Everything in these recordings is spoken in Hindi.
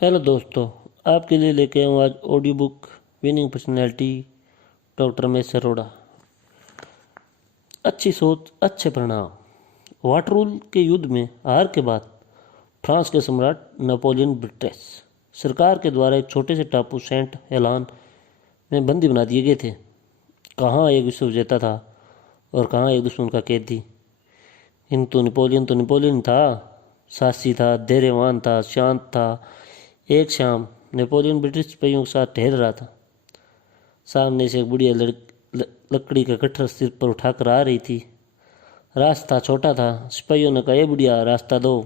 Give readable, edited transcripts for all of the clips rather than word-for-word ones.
हेलो दोस्तों, आपके लिए लेके आऊँ आज audio book winning personality doctor Ramesh Arora. अच्छी सोच अच्छे परिणाम। वाटरलू के युद्ध में हार के बाद फ्रांस के सम्राट नेपोलियन ब्रिटिश सरकार के द्वारा एक छोटे से टापू सेंट हेलान में बंदी बना दिए गए थे। कहाँ एक विश्व विजेता था और कहाँ एक दुश्मन का कैदी। किंतु नेपोलियन तो नेपोलियन था, साहसी था, धैर्यवान था, शांत था। एक शाम नेपोलियन ब्रिटिश सिपाहियों के साथ टहल रहा था। सामने से एक बुढ़िया लकड़ी का गट्ठर सिर पर उठाकर आ रही थी। रास्ता छोटा था। सिपाहियों ने कहा, ये बुढ़िया रास्ता दो,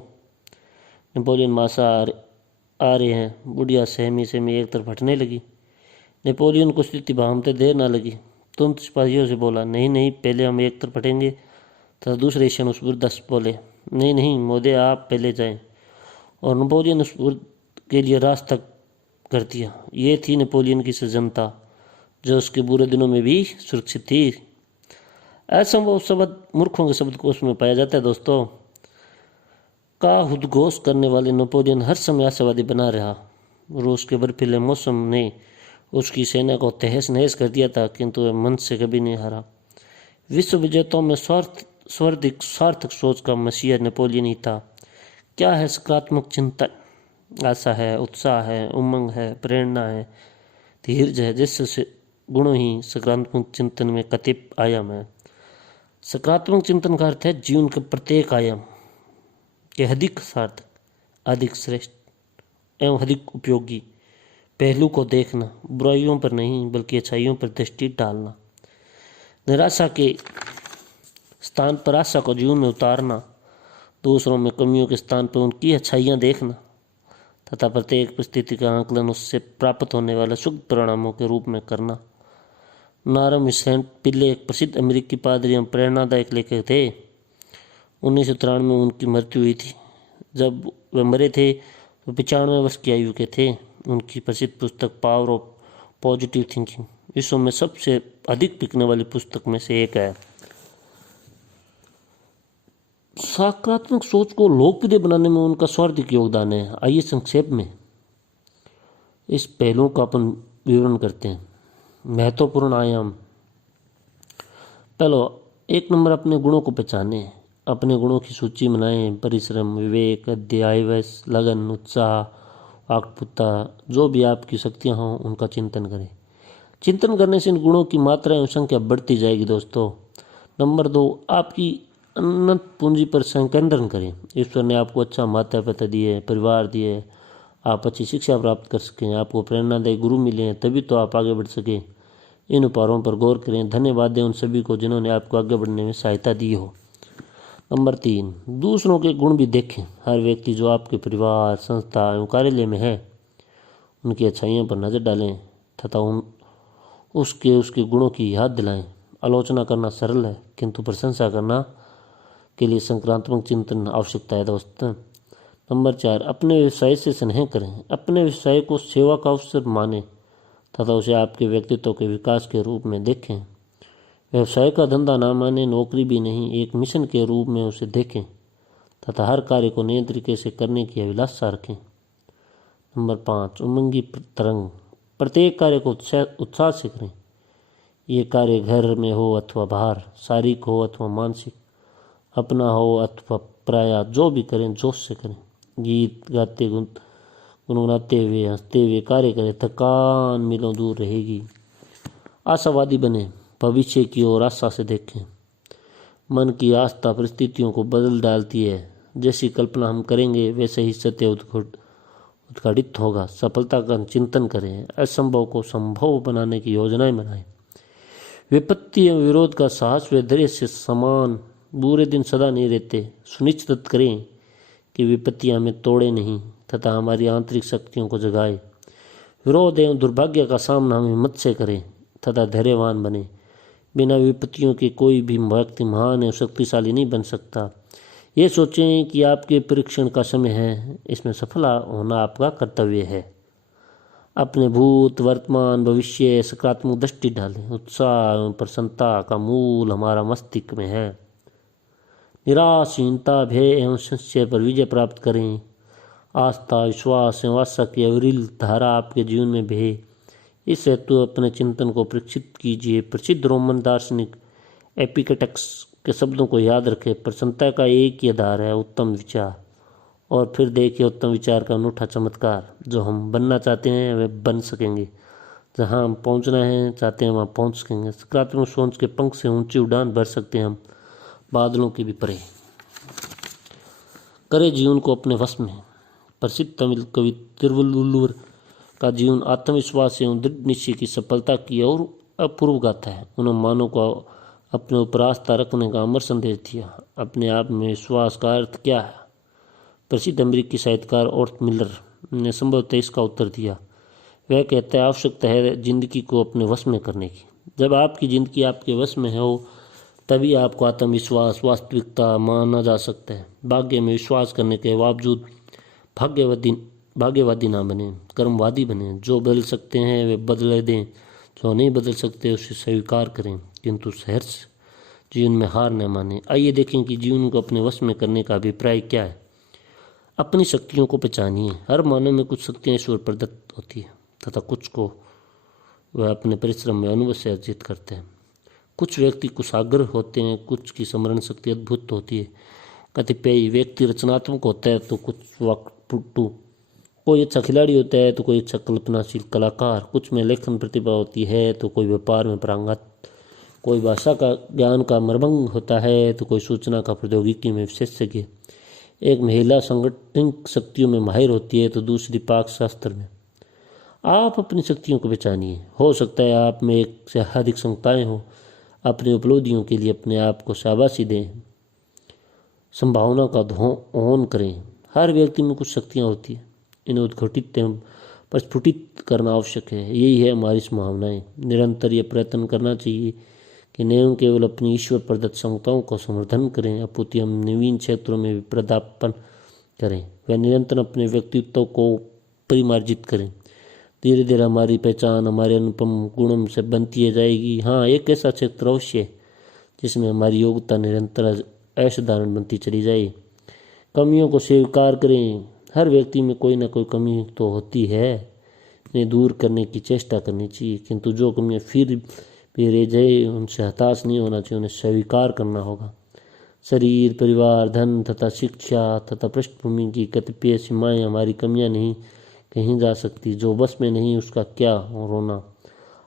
नेपोलियन मासा आ रहे हैं। बुढ़िया सहमी सहमी एक तरफ हटने लगी। नेपोलियन को स्थिति भावते देर ना लगी। तुरंत सिपाहियों से बोला, नहीं नहीं, पहले हम एक तरफ हटेंगे। तथा दूसरे क्षण उस वृद्ध बोले, नहीं नहीं मोदे, आप पहले जाएं। और नेपोलियन उस वृद्ध के लिए रास्ता कर दिया। ये थी नेपोलियन की सजनता, जो उसके बुरे दिनों में भी सुरक्षित थी। असंभव शब्द मूर्खों के शब्दकोश में पाया जाता है दोस्तों। का उद्घोष करने वाले नेपोलियन हर समय आशावादी बना रहा। रूस के बर्फीले मौसम ने उसकी सेना को तहस नहस कर दिया था, किंतु वह मन से कभी नहीं हारा। विश्व विजेताओं में स्वार्थिक सार्थक सोच का मसीहा नेपोलियन ही था। क्या है सकारात्मक चिंतन? आशा है, उत्साह है, उमंग है, प्रेरणा है, धीरज है, जैसे गुणों ही सकारात्मक चिंतन में कतिप आयाम है। सकारात्मक चिंतन का अर्थ है जीवन के प्रत्येक आयाम के अधिक सार्थक, अधिक श्रेष्ठ एवं अधिक उपयोगी पहलू को देखना। बुराइयों पर नहीं बल्कि अच्छाइयों पर दृष्टि डालना। निराशा के स्थान पर आशा को जीवन में उतारना। दूसरों में कमियों के स्थान पर उनकी अच्छाइयाँ देखना तथा प्रत्येक परिस्थिति का आंकलन उससे प्राप्त होने वाले शुभ परिणामों के रूप में करना। नारम सेंट पिल्ले एक प्रसिद्ध अमेरिकी पादरी एवं प्रेरणादायक लेखक थे। 1993 में उनकी मृत्यु हुई थी। जब वे मरे थे तो 95 वर्ष की आयु के थे। उनकी प्रसिद्ध पुस्तक पावर ऑफ पॉजिटिव थिंकिंग विश्व में सबसे अधिक बिकने वाली पुस्तक में से एक है। सकारात्मक सोच को लोकप्रिय बनाने में उनका सर्वाधिक योगदान है। आइए संक्षेप में इस पहलुओं का अपन विवरण करते हैं। महत्वपूर्ण आयाम। पहला, 1 नंबर, अपने गुणों को पहचानें। अपने गुणों की सूची बनाएं। परिश्रम, विवेक, अध्यावसाय, लगन, उत्साह, वाक्पटुता, जो भी आपकी शक्तियां हों उनका चिंतन करें। चिंतन करने से इन गुणों की मात्रा एवं संख्या बढ़ती जाएगी दोस्तों। नंबर 2, आपकी अनंत पूंजी पर संकेंद्रण करें। ईश्वर ने आपको अच्छा माता पिता दिए, परिवार दिए, आप अच्छी शिक्षा प्राप्त कर सकें, आपको प्रेरणादायी गुरु मिले हैं, तभी तो आप आगे बढ़ सकें। इन उपहारों पर गौर करें। धन्यवाद दें उन सभी को जिन्होंने आपको आगे बढ़ने में सहायता दी हो। नंबर 3, दूसरों के गुण भी देखें। हर व्यक्ति जो आपके परिवार, संस्था एवं कार्यालय में है, उनकी अच्छाइयों पर नजर डालें तथा उसके गुणों की याद दिलाएं। आलोचना करना सरल है, किंतु प्रशंसा करना के लिए सकारात्मक चिंतन आवश्यकता है दोस्तों। नंबर 4, अपने व्यवसाय से स्नेह करें। अपने व्यवसाय को सेवा का अवसर माने तथा उसे आपके व्यक्तित्व के विकास के रूप में देखें। व्यवसाय का धंधा ना माने, नौकरी भी नहीं, एक मिशन के रूप में उसे देखें तथा हर कार्य को नए तरीके से करने की अभिलाषा रखें। नंबर 5, उमंगी तरंग। प्रत्येक कार्य को उत्साह से करें। ये कार्य घर में हो अथवा बाहर, शारीरिक हो अथवा मानसिक, अपना हो अथवा पराया, जो भी करें जोश से करें। गीत गाते गुनगुनाते हुए, हंसते हुए कार्य करें। थकान मीलों दूर रहेगी। आशावादी बने। भविष्य की ओर आशा से देखें। मन की आस्था परिस्थितियों को बदल डालती है। जैसी कल्पना हम करेंगे वैसे ही सत्य उद्घाटित होगा। सफलता का चिंतन करें। असंभव को संभव बनाने की योजनाएं बनाएं। विपत्ति एवं विरोध का साहस व धैर्य से समान। बुरे दिन सदा नहीं रहते। सुनिश्चित करें कि विपत्तियां हमें तोड़े नहीं तथा हमारी आंतरिक शक्तियों को जगाए। विरोध एवं दुर्भाग्य का सामना हम हिम्मत से करें तथा धैर्यवान बने। बिना विपत्तियों के कोई भी व्यक्ति महान एवं शक्तिशाली नहीं बन सकता। ये सोचें कि आपके परीक्षण का समय है, इसमें सफल होना आपका कर्तव्य है। अपने भूत, वर्तमान, भविष्य सकारात्मक दृष्टि डालें। उत्साह एवं प्रसन्नता का मूल हमारा मस्तिष्क में है। निराशहीनता, भय एवं संशय पर विजय प्राप्त करें। आस्था, विश्वास एवं आशा की अविरल धारा आपके जीवन में बहे। इस हेतु अपने चिंतन को परीक्षित कीजिए। प्रसिद्ध रोमन दार्शनिक एपिक्टेटस के शब्दों को याद रखें। प्रसन्नता का एक ही आधार है, उत्तम विचार। और फिर देखिए उत्तम विचार का अनूठा चमत्कार। जो हम बनना चाहते हैं वे बन सकेंगे, जहां हम पहुंचना है चाहते हैं वहां पहुंच सकेंगे। सकारात्मक सोच के पंख से ऊंची उड़ान भर सकते हैं हम, बादलों की भी परे। करे जीवन को अपने वश में। प्रसिद्ध तमिल कवि तिरुवल्लुवर का जीवन आत्मविश्वास एवं दृढ़ निश्चय की सफलता की और अपूर्व गाथा है। उन्होंने मानव को अपने ऊपर आस्था रखने का अमर संदेश दिया। अपने आप में विश्वास का अर्थ क्या है? प्रसिद्ध अमेरिकी साहित्यकार ऑर्थ मिलर ने संभवतः इसका उत्तर दिया। वह कहता है, आवश्यकता है जिंदगी को अपने वश में करने की। जब आपकी जिंदगी आपके वश में हो तभी आपको आत्मविश्वास वास्तविकता माना जा सकता है। भाग्य में विश्वास करने के बावजूद भाग्यवादी ना बने, कर्मवादी बने। जो बदल सकते हैं वे बदल दें, जो नहीं बदल सकते उसे स्वीकार करें, किंतु सहर्ष जीवन में हार न माने। आइए देखें कि जीवन को अपने वश में करने का अभिप्राय क्या है। अपनी शक्तियों को पहचानिए। हर मानव में कुछ शक्तियाँ ईश्वर प्रदत्त होती है तथा कुछ को वह अपने परिश्रम में अनुभव से अर्जित करते हैं। कुछ व्यक्ति कुशाग्र होते हैं, कुछ की स्मरण शक्ति अद्भुत होती है। कतिपय व्यक्ति रचनात्मक होता है तो कुछ वक्तृत्व, कोई अच्छा खिलाड़ी होता है तो कोई अच्छा कल्पनाशील कलाकार। कुछ में लेखन प्रतिभा होती है तो कोई व्यापार में पारंगत, कोई भाषा का ज्ञान का मर्मज्ञ होता है तो कोई सूचना का प्रौद्योगिकी में विशेषज्ञ। एक महिला सांगठनिक शक्तियों में माहिर होती है तो दूसरी पाक शास्त्र में। आप अपनी शक्तियों को पहचानिए। हो सकता है आप में एक से अधिक क्षमताएं हो। अपनी उपलब्धियों के लिए अपने आप को शाबाशी दें, संभावना का दोहन करें। हर व्यक्ति में कुछ शक्तियां होती हैं, इन्हें उद्घटित एवं प्रस्फुटित करना आवश्यक है। यही है हमारी संभावनाएं। निरंतर ये प्रयत्न करना चाहिए कि न केवल अपनी ईश्वर प्रदत्त क्षमताओं का समर्थन करें, अपितु हम नवीन क्षेत्रों में भी पदार्पण करें। वह निरंतर अपने व्यक्तित्व को परिमार्जित करें। धीरे धीरे हमारी पहचान हमारे अनुपम गुणों से बनती जाएगी। हाँ, एक ऐसा क्षेत्र अवश्य है जिसमें हमारी योग्यता निरंतर असाधारण बनती चली जाए। कमियों को स्वीकार करें। हर व्यक्ति में कोई ना कोई कमी तो होती है, इन्हें दूर करने की चेष्टा करनी चाहिए। किंतु जो कमियाँ फिर भी रह जाए उनसे हताश नहीं होना चाहिए, उन्हें स्वीकार करना होगा। शरीर, परिवार, धन तथा शिक्षा तथा पृष्ठभूमि की कतिपय सीमाएँ हमारी कमियाँ नहीं कहीं जा सकती। जो बस में नहीं उसका क्या रोना।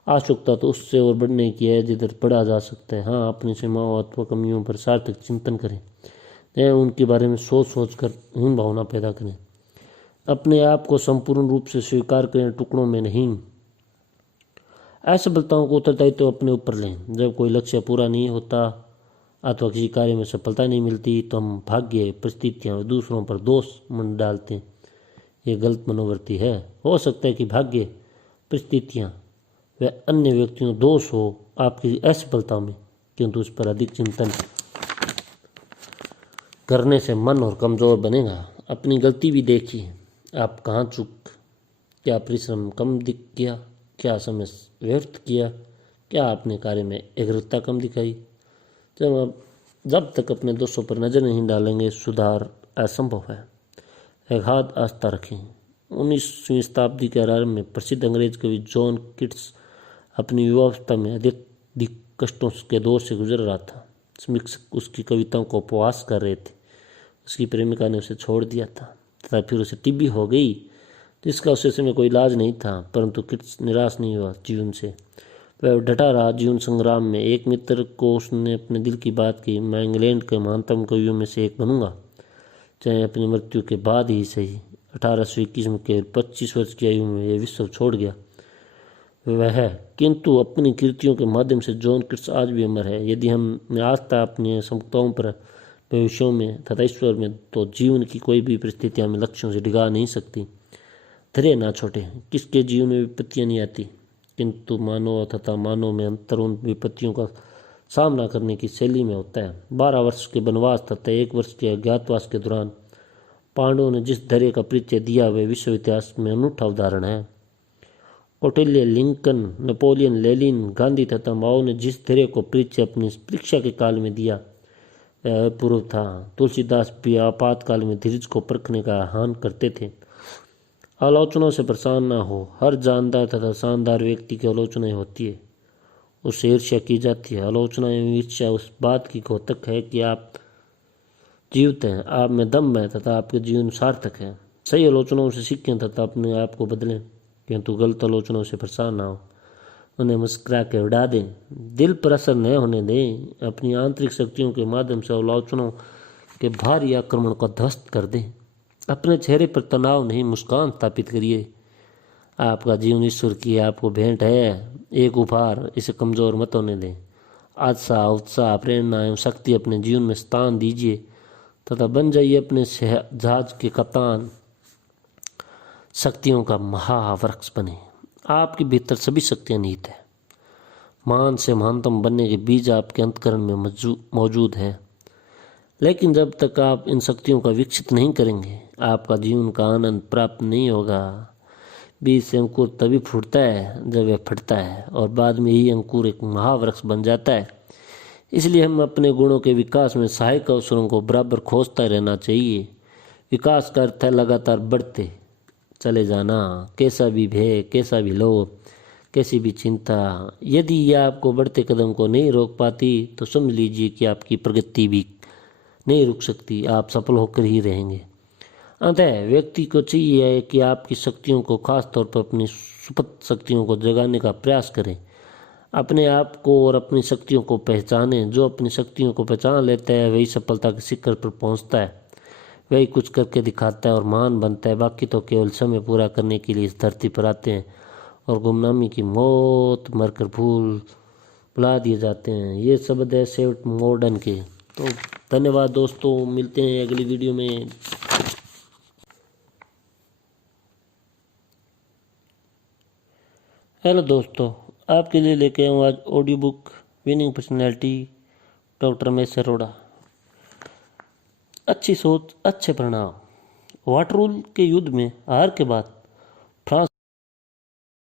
आवश्यकता तो उससे और बढ़ने की है जिधर पढ़ा जा सकता है। हाँ, अपनी सीमाओं अथवा कमियों पर सार्थक चिंतन करें, उनके बारे में सोच कर हीन भावना पैदा करें। अपने आप को संपूर्ण रूप से स्वीकार करें, टुकड़ों में नहीं। असफलताओं को उत्तरदायित्व तो अपने ऊपर लें। जब कोई लक्ष्य पूरा नहीं होता अथवा किसी कार्य में सफलता नहीं मिलती तो हम भाग्य, परिस्थितियाँ और दूसरों पर दोष मन डालते हैं। ये गलत मनोवृत्ति है। हो सकता है कि भाग्य, परिस्थितियाँ व अन्य व्यक्तियों दोष हो आपकी असफलता में, किंतु उस पर अधिक चिंतन करने से मन और कमज़ोर बनेगा। अपनी गलती भी देखिए, आप कहाँ चूक, क्या परिश्रम कम किया, क्या समय व्यर्थ किया, क्या आपने कार्य में एकाग्रता कम दिखाई। जब तक अपने दोषों पर नज़र नहीं डालेंगे सुधार असंभव है। अगाध आस्था रखें। 19वीं शताब्दी के आरंभ में प्रसिद्ध अंग्रेज कवि जॉन कीट्स अपनी युवावस्था में अधिक कष्टों के दौर से गुजर रहा था। समीक्षक उसकी कविताओं को उपहास कर रहे थे। उसकी प्रेमिका ने उसे छोड़ दिया था तथा फिर उसे टीबी हो गई, जिसका उस समय कोई इलाज नहीं था। परंतु कीट्स निराश नहीं हुआ जीवन से। वह डटा रहा जीवन संग्राम में। एक मित्र को उसने अपने दिल की बात की, मैं इंग्लैंड के महानतम कवियों में से एक बनूंगा, चाहे अपनी मृत्यु के बाद ही सही। 1821 में केवल 25 वर्ष की आयु में यह विश्व छोड़ गया वह, किंतु अपनी कृतियों के माध्यम से जॉन कीट्स आज भी अमर है। यदि हम आस्था अपनी क्षमताओं पर, भविष्यों में तथा ईश्वर में, तो जीवन की कोई भी परिस्थितियां हमें लक्ष्यों से डिगा नहीं सकती। धैर्य ना छोटे। किसके जीवन में विपत्तियाँ नहीं आती, किंतु मानव तथा मानव में अंतर उन विपत्तियों का सामना करने की शैली में होता है। 12 वर्ष के वनवास तथा 1 वर्ष के अज्ञातवास के दौरान पांडवों ने जिस धैर्य का परिचय दिया वह विश्व इतिहास में अनूठा उदाहरण है। Kautilya, Lincoln, Napoleon, Lenin, Gandhi तथा माओ ने जिस धैर्य को परिचय अपनी परीक्षा के काल में दिया वह अपूर्व था। तुलसीदास भी आपातकाल में धीरज को परखने का आह्वान करते थे। आलोचनाओं से परेशान ना हो। हर जानदार तथा शानदार व्यक्ति की आलोचना होती है, उससे ईर्ष्या की जाती है। आलोचना एवं ईर्ष्या उस बात की घोतक है कि आप जीवित हैं, आप में दम है तथा आपके जीवन सार्थक है। सही आलोचनाओं से सीखें तथा अपने आप को बदलें, किंतु गलत आलोचनाओं से परेशान ना हो। उन्हें मुस्कुरा के उड़ा दें, दिल पर असर न होने दें। अपनी आंतरिक शक्तियों के माध्यम से आलोचनाओं के भारी आक्रमण को ध्वस्त कर दें। अपने चेहरे पर तनाव नहीं, मुस्कान स्थापित करिए। आपका जीवन ईश्वर की आपको भेंट है, एक उपहार, इसे कमज़ोर मत होने दें। आशा, उत्साह, प्रेरणा एवं शक्ति अपने जीवन में स्थान दीजिए तथा बन जाइए अपने जहाज के कप्तान। शक्तियों का महावृक्ष बने। आपके भीतर सभी शक्तियां निहित है। महान से महानतम बनने के बीज आपके अंतःकरण में मौजूद है। लेकिन जब तक आप इन शक्तियों का विकसित नहीं करेंगे, आपका जीवन का आनंद प्राप्त नहीं होगा। बीज से अंकुर तभी फूटता है जब वह फटता है और बाद में ही अंकुर एक महावृक्ष बन जाता है। इसलिए हम अपने गुणों के विकास में सहायक अवसरों को बराबर खोजता रहना चाहिए। विकास का अर्थ है लगातार बढ़ते चले जाना, कैसा भी भय, कैसा भी लोभ, कैसी भी चिंता। यदि यह आपको बढ़ते कदम को नहीं रोक पाती तो समझ लीजिए कि आपकी प्रगति भी नहीं रुक सकती, आप सफल होकर ही रहेंगे। अतः व्यक्ति को चाहिए कि आपकी शक्तियों को, खास तौर पर अपनी सुप्त शक्तियों को जगाने का प्रयास करें। अपने आप को और अपनी शक्तियों को पहचानें। जो अपनी शक्तियों को पहचान लेता है वही सफलता के शिखर पर पहुंचता है, वही कुछ करके दिखाता है और महान बनता है। बाकी तो केवल समय पूरा करने के लिए इस धरती पर आते हैं और गुमनामी की मौत मरकर भुला दिए जाते हैं। ये शब्द है सेव्ट मॉडर्न के। तो धन्यवाद दोस्तों, मिलते हैं अगली वीडियो में। हेलो दोस्तों, आपके लिए लेके आऊँ आज audio book winning personality, doctor Mahesh Arora. अच्छी सोच, अच्छे परिणाम। वाटरलू के युद्ध में हार के बाद फ्रांस